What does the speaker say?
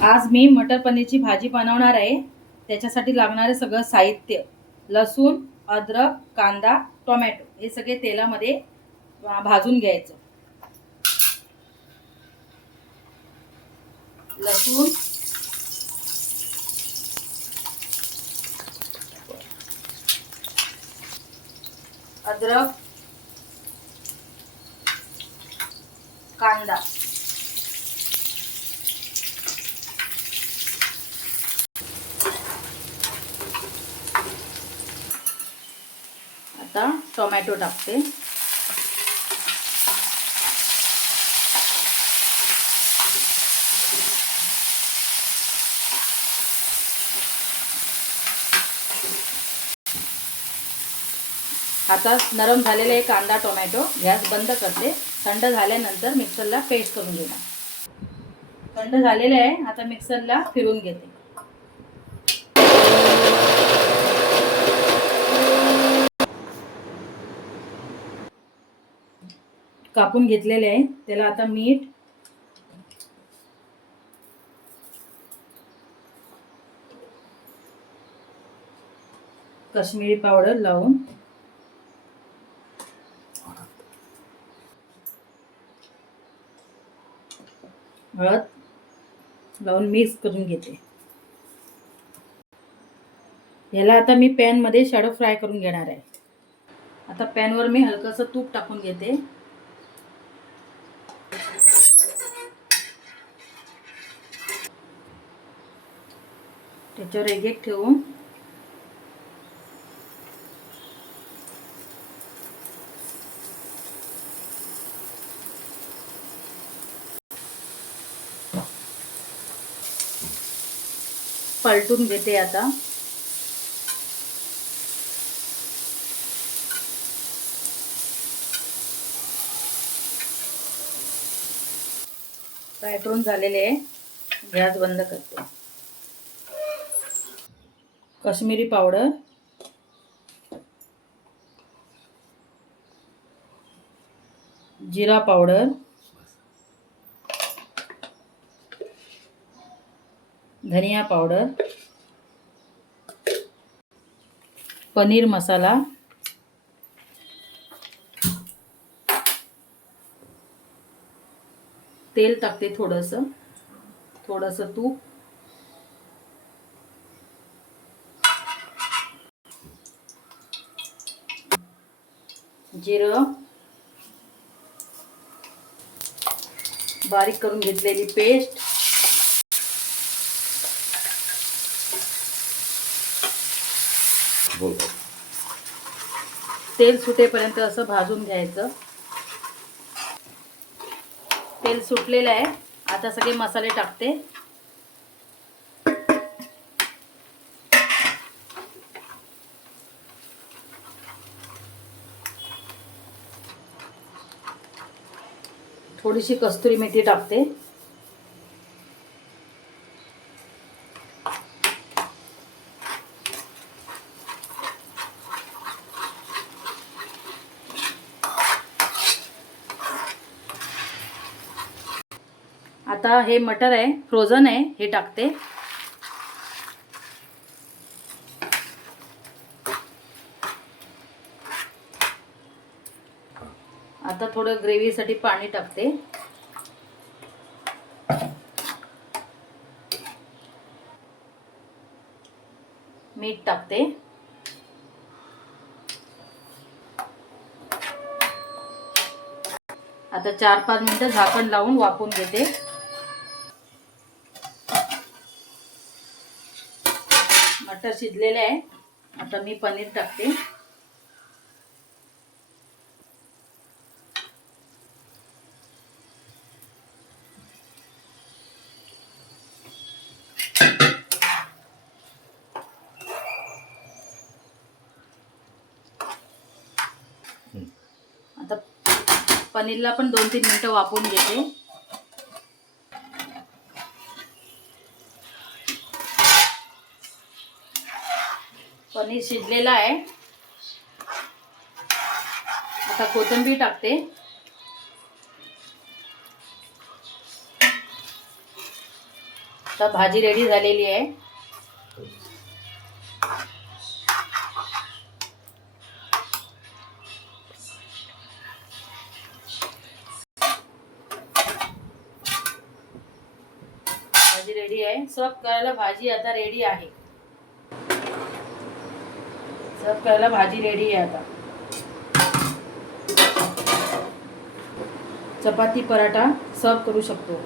आज मी मटर पनीरची भाजी बनवणार आहे। त्याच्यासाठी लागणारे सगळं साहित्य: लसूण, अद्रक, कांदा, टोमॅटो हे सगळे तेलामध्ये भाजून घ्यायचं। लसूण, अद्रक, कांदा, आता टोमॅटो टाकते। आता नरम झालेले आहे कांदा टोमॅटो। गॅस बंद करते। थंड झाल्यानंतर मिक्सरला पेस्ट करून घेणार। थंड झालेले आहे, आता मिक्सरला फिरून घेते। कापून घेतलेले आहे, त्याला आता मीठ, काश्मीरी पावडर लावून हळद लावून मिक्स करून घेते। याला आता मी पॅन मध्ये शॅलो फ्राय करून घेणार आहे। आता पॅन वर मी हलकसं तूप टाकून घेते। त्याच्यावर एक एक ठेवून पलटून घेते। आता फ्राय करून झालेले आहे, गॅस बंद करते। काश्मीरी पावडर, जीरा पावडर, धनिया पावडर, पनीर मसाला, तेल टाकते, थोडंसं तूप, जिरं, बारीक करून घेतलेली पेस्ट, तेल सुटेपर्यंत असं भाजून घ्यायचं। तेल सुटलेलं आहे, आता सगळे मसाले टाकते। थोडीशी कस्तुरी मेथी टाकते। आता हे मटर आहे, फ्रोझन आहे, हे टाकते। आता थोडं ग्रेव्हीसाठी पाणी टाकते। मीठ टाकते। आता 4-5 मिनिटं झाकण लावून वाफवून घेते। मटर शिजलेले आहे, आता मी पनीर टाकते। आता पनीरला पण 2-3 मिनिटं वाफवून घेते। पनीर शिजलेला आहे, आता कोथिंबीर टाकते। तर भाजी रेडी झालेली आहे. भाजी रेडी आहे. सर्व करायला भाजी आता रेडी आहे. सर्व करायला भाजी रेडी आहे आता. चपाती पराठा सर्व करू शकतो.